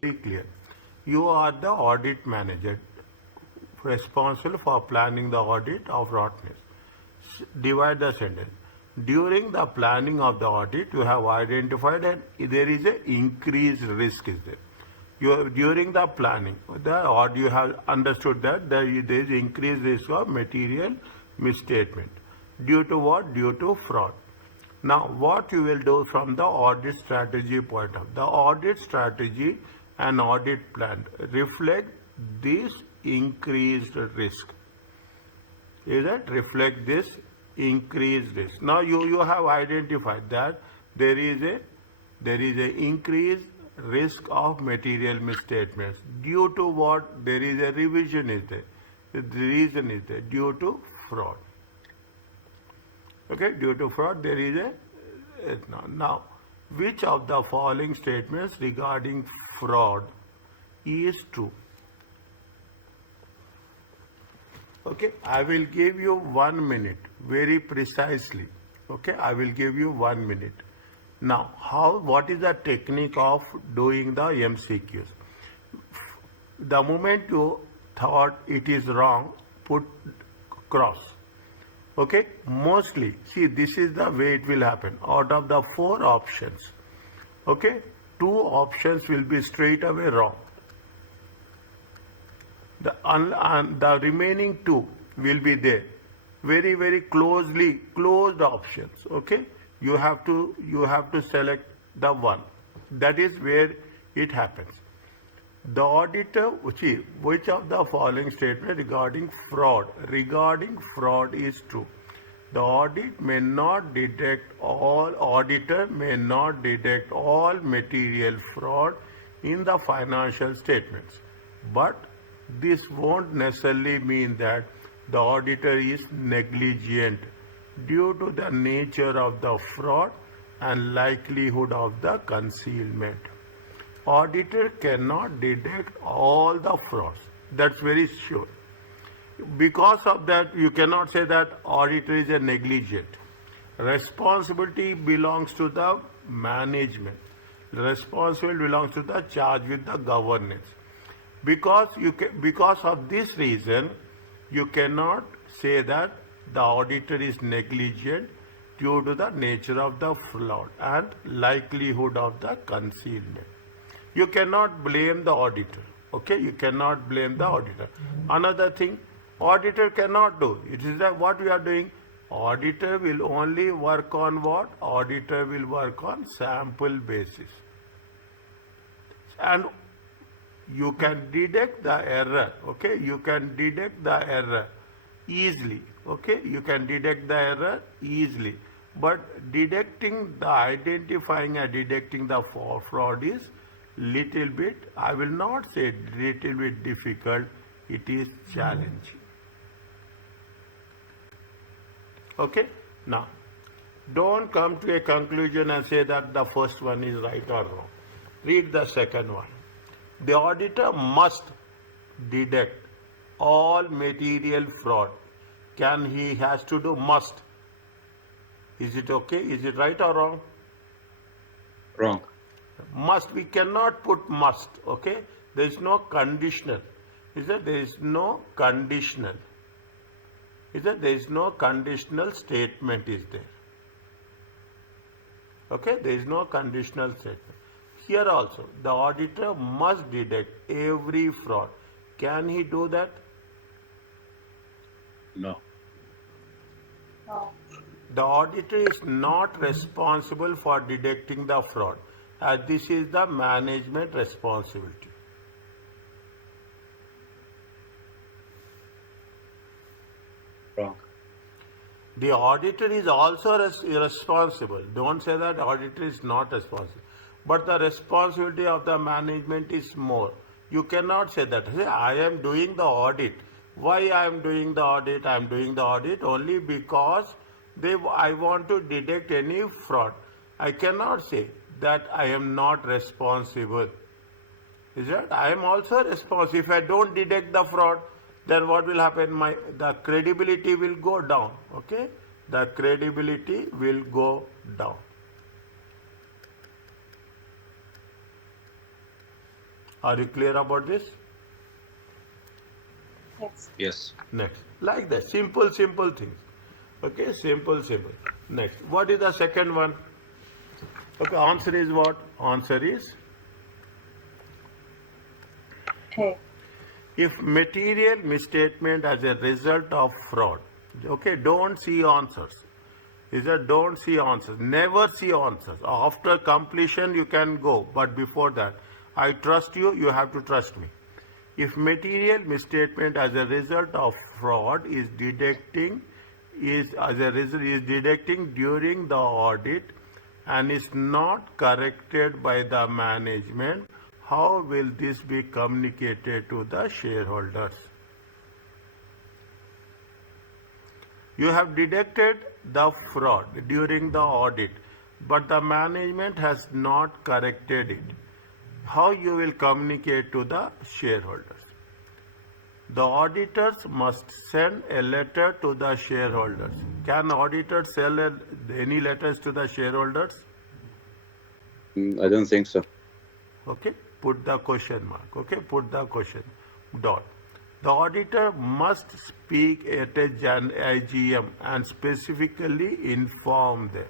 Very clear. You are the audit manager responsible for planning the audit of fraudness. Divide the sentence. During the planning of the audit, you have identified and there is an increased risk is there. During the planning, or you have understood that there is increased risk of material misstatement. Due to what? Due to fraud. Now, what you will do from the audit strategy point of view? The audit strategy and audit plan reflect this increased risk. Is it reflect this increased risk? Now you have identified that there is a increased risk of material misstatements. Due to what? There is a revision is there. The reason is there due to fraud. Okay, due to fraud there is a now which of the following statements regarding fraud is true? Okay, I will give you 1 minute very precisely. Okay, I will give you 1 minute. Now, what is the technique of doing the MCQs? The moment you thought it is wrong, put cross. Okay, mostly, see, this is the way it will happen. Out of the 4 options, okay, 2 options will be straight away wrong. The remaining 2 will be there. Very, very closely closed options. Okay, you have to select the one. That is where it happens. The auditor, which of the following statement regarding fraud is true? The auditor may not detect all material fraud in the financial statements, but this won't necessarily mean that the auditor is negligent due to the nature of the fraud and likelihood of the concealment. Auditor cannot detect all the frauds. That's very sure. Because of that, you cannot say that auditor is a negligent. Responsibility belongs to the management. Responsibility belongs to the charge with the governance. Because of this reason, you cannot say that the auditor is negligent due to the nature of the fraud and likelihood of the concealment. You cannot blame the auditor. Okay, you cannot blame the auditor. Another thing, auditor cannot do. It is that what we are doing. Auditor will only work on what? Auditor will work on sample basis. And you can detect the error. Okay, you can detect the error easily. Okay, you can detect the error easily. But identifying and detecting the fraud is little bit, I will not say little bit difficult, it is challenging. Okay, now don't come to a conclusion and say that the first one is right or wrong. Read the second one. The auditor must detect all material fraud. He has to do must. Is it okay? Is it right or wrong? Wrong. Must, we cannot put must. Okay, there is no conditional. There is no conditional. There is no conditional statement is there. Okay, there is no conditional statement. Here also, the auditor must detect every fraud. Can he do that? No. No. The auditor is not responsible for detecting the fraud, as this is the management responsibility. Wrong. The auditor is also responsible. Don't say that auditor is not responsible. But the responsibility of the management is more. You cannot say that. Say, I am doing the audit. Why I am doing the audit? I am doing the audit only because I want to detect any fraud. I cannot say that I am not responsible. Is it? I am also responsible. If I don't detect the fraud, then what will happen? The credibility will go down. Okay? The credibility will go down. Are you clear about this? Yes. Yes. Next. Like that. Simple things. Okay, simple. Next. What is the second one? Okay, answer is what? Answer is A. if material misstatement as a result of fraud. Okay, don't see answers. Is that don't see answers. Never see answers. After completion you can go, but before that, I trust you, you have to trust me. If material misstatement as a result of fraud is deducting during the audit and is not corrected by the management, how will this be communicated to the shareholders? You have detected the fraud during the audit, but the management has not corrected it. How you will communicate to the shareholders? The auditors must send a letter to the shareholders. Can auditors send any letters to the shareholders? I don't think so. Okay, put the question mark. Okay, put the question dot. The auditor must speak at a IGM and specifically inform them.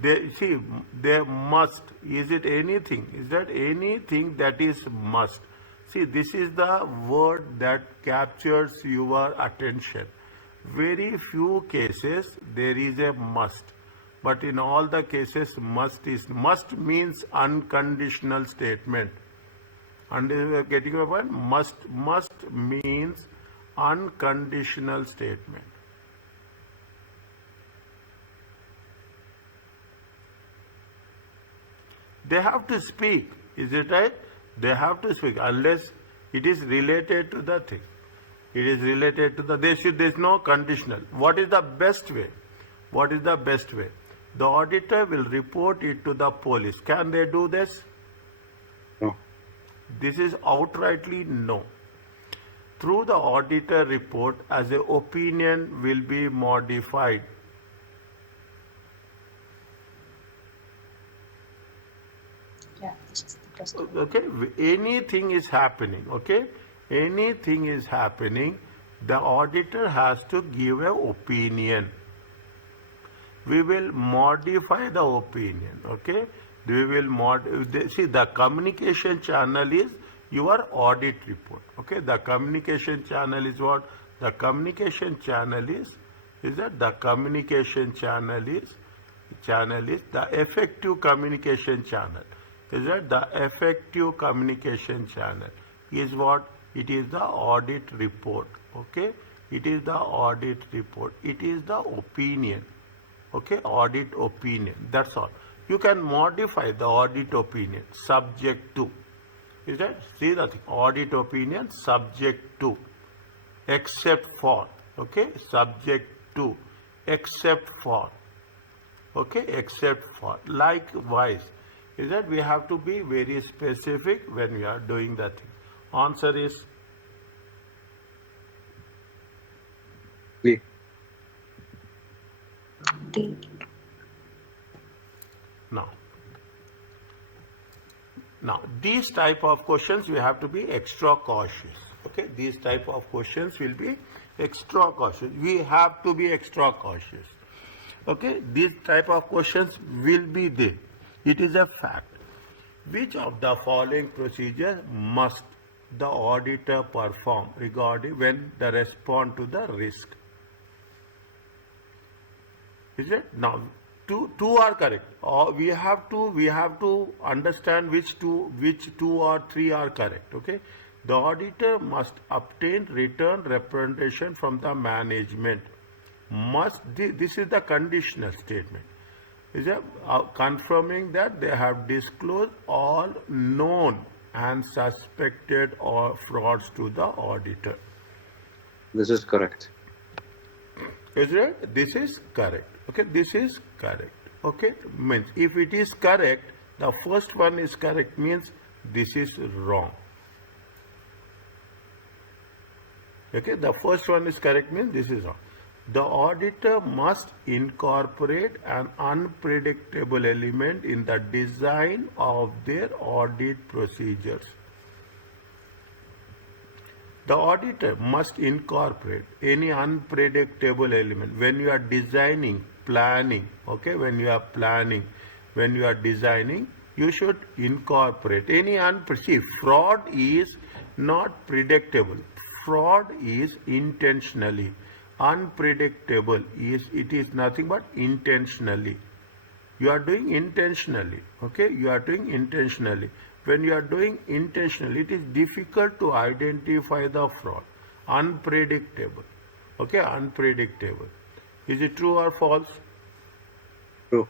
They must. Is it anything? Is that anything that is must? See, this is the word that captures your attention. Very few cases there is a must, but in all the cases must means unconditional statement. And getting my point? Must means unconditional statement. They have to speak. Is it right? They have to speak unless it is related to the thing. It is related to the, there is no conditional. What is the best way? What is the best way? The auditor will report it to the police. Can they do this? No. This is outrightly no. Through the auditor report, as a opinion will be modified. Yeah, this is the first one. Okay, anything is happening. Okay, anything is happening, the auditor has to give an opinion. We will modify the opinion. Okay, we will see, the communication channel is your audit report. Okay, the communication channel is what? The communication channel is that the communication channel is the effective communication channel. Is that the effective communication channel is what? It is the audit report. Okay, it is the audit report. It is the opinion. Okay, audit opinion. That's all. You can modify the audit opinion subject to. Is that? See the thing. Audit opinion subject to, except for. Okay, subject to, except for. Okay, except for. Likewise, is that we have to be very specific when we are doing that thing. Answer is B. D. Now these type of questions we have to be extra cautious. Okay, these type of questions will be extra cautious. We have to be extra cautious. Okay, these type of questions will be there. It is a fact. Which of the following procedures must the auditor perform regarding when they respond to the risk? Is it? Now, two are correct. Or we have to understand which two or three are correct. Okay. The auditor must obtain written representation from the management. This is the conditional statement. Is confirming that they have disclosed all known and suspected or frauds to the auditor. This is correct. Is it? This is correct. Okay, this is correct. Okay, means if it is correct, the first one is correct means this is wrong. Okay, the first one is correct means this is wrong. The auditor must incorporate an unpredictable element in the design of their audit procedures. The auditor must incorporate any unpredictable element when you are designing, planning, okay, when you are designing, you should incorporate any unpredictable. Fraud is not predictable. Fraud is intentionally. Unpredictable is nothing but intentionally. You are doing intentionally, okay? You are doing intentionally. When you are doing intentionally, it is difficult to identify the fraud. Unpredictable, okay? Unpredictable. Is it true or false? True.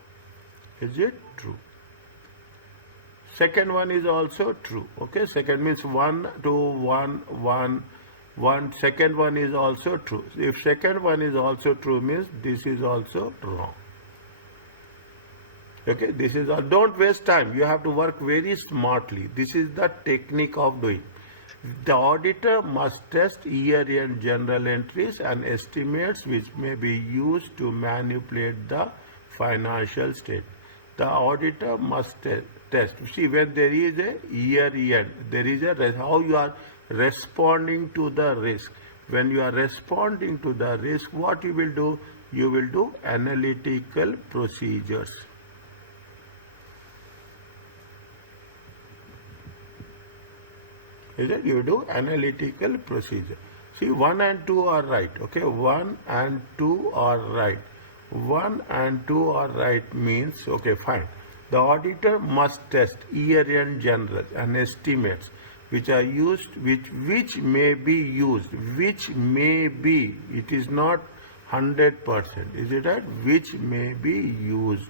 Is it true? Second one is also true, okay? Second means 1, 2, 1, 1, 1. Second one is also true. If second one is also true, means this is also wrong. Okay, this is all. Don't waste time. You have to work very smartly. This is the technique of doing. The auditor must test year-end journal entries and estimates which may be used to manipulate the financial state. The auditor must test. See, when there is a year-end, there is how you are responding to the risk. When you are responding to the risk, what you will do? You will do analytical procedures. Is it? You do analytical procedure. See, 1 and 2 are right. Okay, 1 and 2 are right. 1 and 2 are right means, okay, fine. The auditor must test year-end journals and estimates which are used, which may be used, which may be, it is not 100%, is it right? Which may be used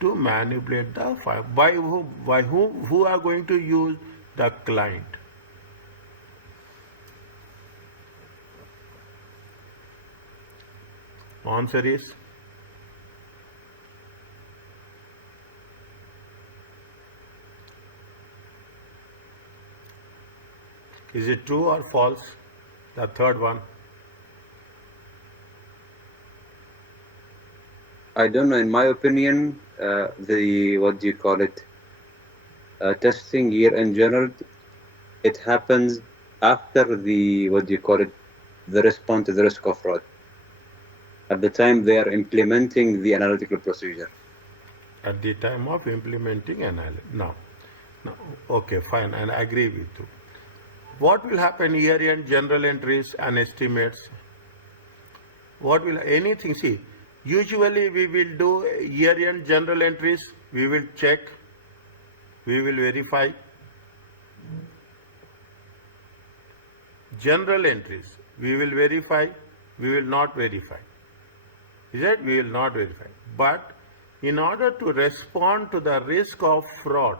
to manipulate the file. By whom? Who are going to use? The client. Answer is it true or false? The third one. I don't know. In my opinion, what do you call it? Testing year-end journal, it happens after the, what do you call it? The response to the risk of fraud. At the time they are implementing the analytical procedure. At the time of implementing analysis. Now, okay, fine, and I agree with you. What will happen year-end journal entries and estimates? What will anything? See, usually we will do year-end journal entries. We will check. We will verify. General entries. We will verify. We will not verify. Is that? We will not verify. But in order to respond to the risk of fraud,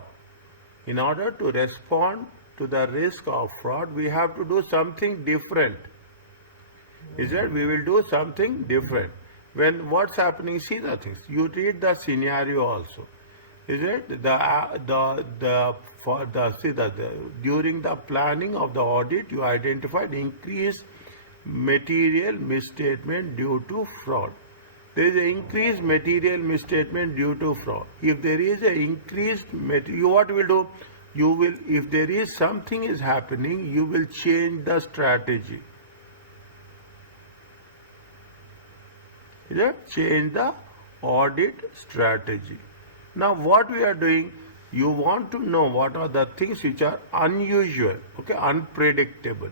we have to do something different. Is that? We will do something different. When what's happening, see the things. You read the scenario also. Is it? During the planning of the audit, you identified increased material misstatement due to fraud. There is an increased material misstatement due to fraud. If there is an increased material, what you will do? You will, if there is something is happening, you will change the strategy. Change the audit strategy. Now what we are doing, you want to know what are the things which are unusual, okay, unpredictable.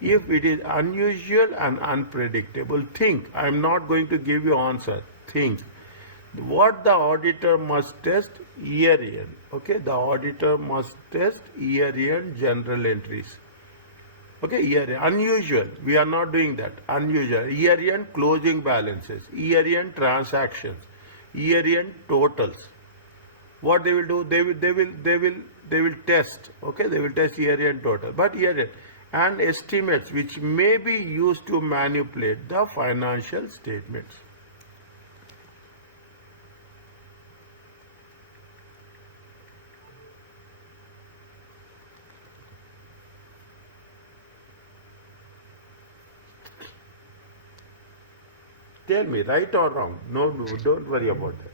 If it is unusual and unpredictable, think. I am not going to give you answer. Think. What the auditor must test? Year-end. Okay, the auditor must test year-end journal entries. Okay, year-end. Unusual. We are not doing that. Unusual. Year-end closing balances. Year-end transactions. Year-end totals. What they will do? They will test. Okay, they will test year-end total. But year-end and estimates which may be used to manipulate the financial statements. Tell me, right or wrong? No, don't worry about that.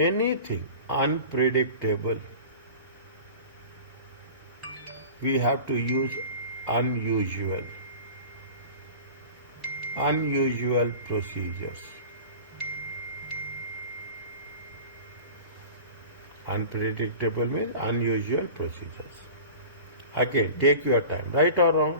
Anything unpredictable, we have to use unusual. Unusual procedures. Unpredictable means unusual procedures. Again, take your time, right or wrong?